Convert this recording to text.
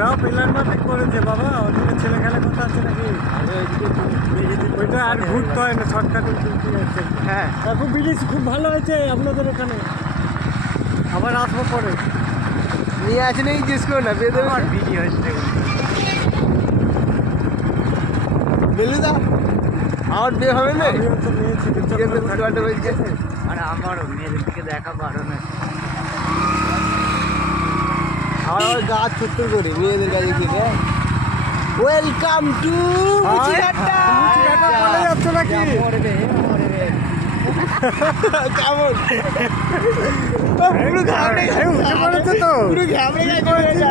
ওরাও প্ল্যান মাফিক করেছে বাবা, ওদিকে ছেলে খেলা কথা আছে নাকি? ওইটা আর ঘুরতে হয় না, শর্টকাটে যাচ্ছে। হ্যাঁ খুব ব্রিজ খুব ভালো হয়েছে আপনাদের ওখানে, আবার আসবো পরে। নিয়ে আসে নেই জিজ্ঞেস করো না, বেঁধে আমার ভিডিও হচ্ছে বেলুদা আমার বিয়ে হবে না। আমিও তো নিয়েছি, আর আমারও মেয়েদের দিকে দেখাবো আরো না। আমার গাছ ছোট্ট করে মেয়েদের কাছে গিয়ে ওয়েলকাম টু চলে যাচ্ছে নাকি? মরবে মরবে কেমন পুরো ঘাবড়ে উঠে পড়েছে তো। পুরো ঘাবড়ে গেছে।